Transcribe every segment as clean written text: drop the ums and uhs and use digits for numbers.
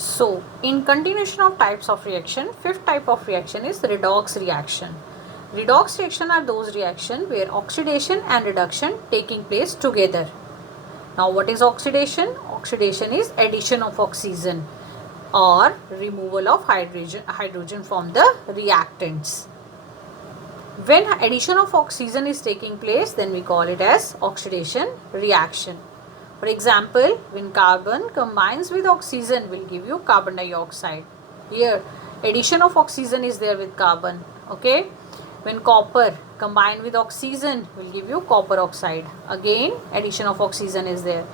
So, in continuation of types of reaction, fifth type of reaction is redox reaction. Redox reaction are those reactions where oxidation and reduction taking place together. Now, what is oxidation? Oxidation is addition of oxygen or removal of hydrogen from the reactants. When addition of oxygen is taking place, then we call it as oxidation reaction. For example, when carbon combines with oxygen will give you carbon dioxide. Here, addition of oxygen is there with carbon. Okay. When copper combined with oxygen will give you copper oxide. Again, addition of oxygen is there.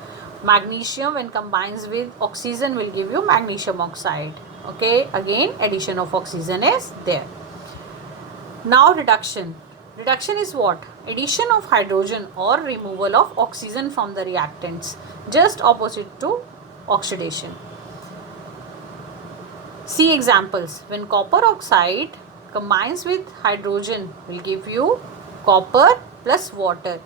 Magnesium when combines with oxygen will give you magnesium oxide. Okay. Again, addition of oxygen is there. Now reduction. Reduction is what? Addition of hydrogen or removal of oxygen from the reactants. Just opposite to oxidation. See examples. When copper oxide combines with hydrogen will give you copper plus water.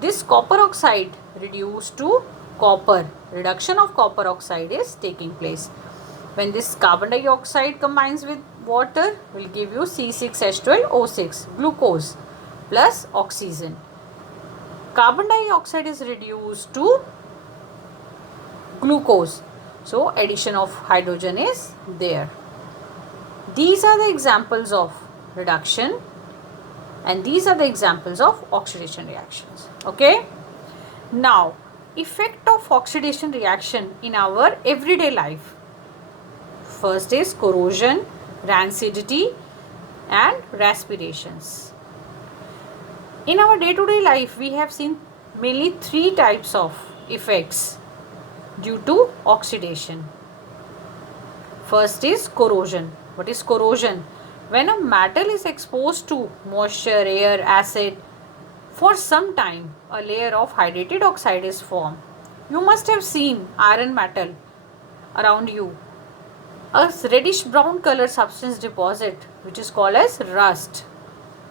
This copper oxide reduced to copper. Reduction of copper oxide is taking place. When this carbon dioxide combines with water will give you C6H12O6 glucose plus oxygen. Carbon dioxide is reduced to glucose. So addition of hydrogen is there. These are the examples of reduction and these are the examples of oxidation reactions. Okay. Now, effect of oxidation reaction in our everyday life. First is corrosion, rancidity and respirations. In our day-to-day life, we have seen mainly three types of effects due to oxidation. First is corrosion. What is corrosion? When a metal is exposed to moisture, air, acid, for some time a layer of hydrated oxide is formed. You must have seen iron metal around you. A reddish brown color substance deposit which is called as rust.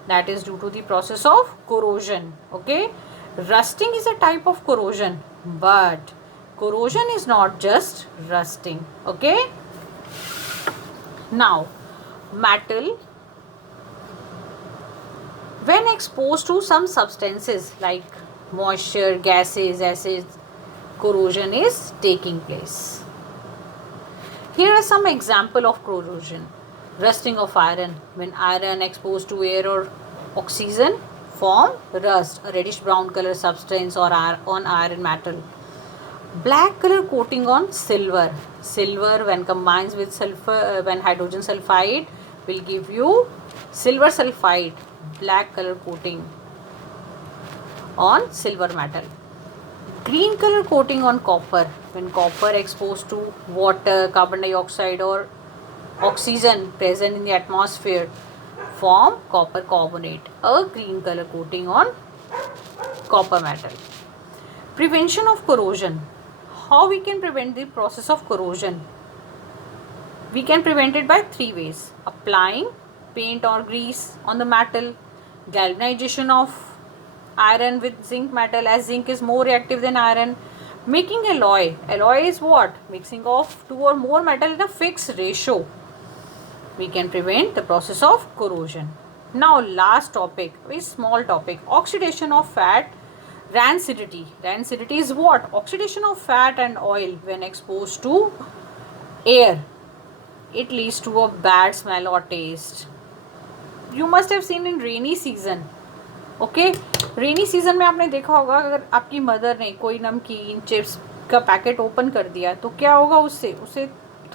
That is due to the process of corrosion. Okay. Rusting is a type of corrosion, but corrosion is not just rusting. Okay. Now, metal when exposed to some substances like moisture, gases, acids, corrosion is taking place. Here are some example of corrosion. Rusting of iron. When iron exposed to air or oxygen form rust, a reddish brown color substance or on iron metal. Black color coating on silver. Silver when combines with sulfur, when hydrogen sulfide will give you silver sulfide, black color coating on silver metal. Green color coating on copper. When copper exposed to water, carbon dioxide or oxygen present in the atmosphere form copper carbonate, a green color coating on copper metal. Prevention of corrosion. How we can prevent the process of corrosion? We can prevent it by three ways. Applying paint or grease on the metal, galvanization of iron with zinc metal as zinc is more reactive than iron, making alloy. Alloy is what? Mixing of two or more metal in a fixed ratio. We can prevent the process of corrosion. Now last topic, very small topic, oxidation of fat, rancidity. Rancidity is what? Oxidation of fat and oil when exposed to air. It leads to a bad smell or taste. You must have seen in rainy season. Okay rainy season में आपने देखा होगा अगर आपकी mother ने कोई नमकीन chips का पैकेट ओपन कर दिया तो क्या होगा उससे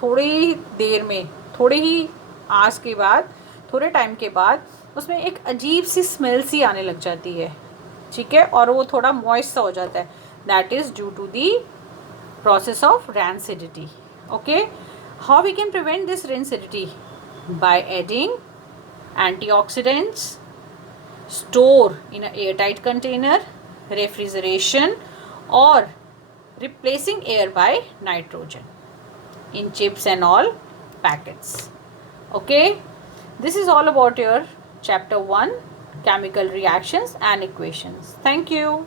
थोड़े ही देर में, थोड़े ही आस के बाद, थोड़े टाइम के बाद उसमें एक अजीब सी स्मेल सी आने लग जाती है. ठीक है. और वो थोड़ा मॉइस्ट सा हो जाता है. That is due to the process of rancidity. Okay. How we can prevent this rancidity? By adding antioxidants, store in an airtight container, refrigeration or replacing air by nitrogen in chips and all packets. Okay, this is all about your chapter 1 chemical reactions and equations. Thank you.